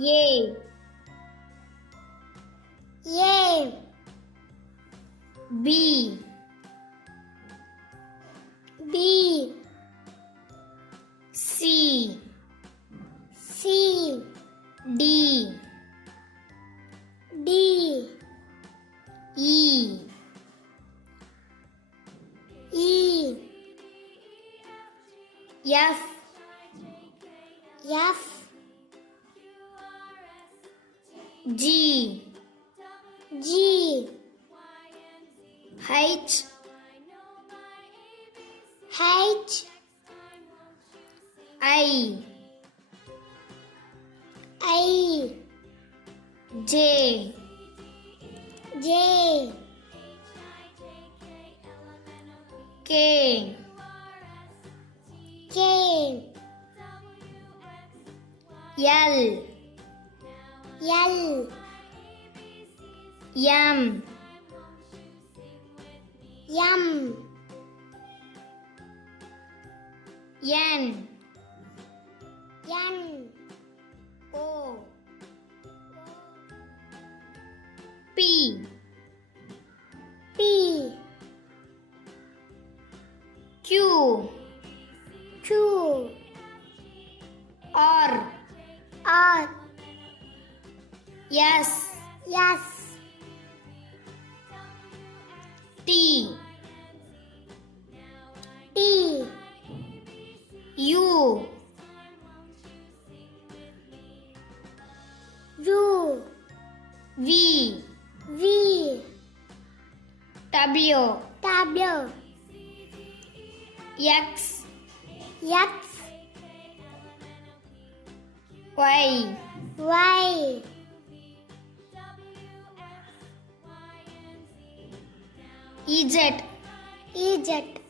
A B C D E F G H I J K L M N O P Q R S T U V W X Y Z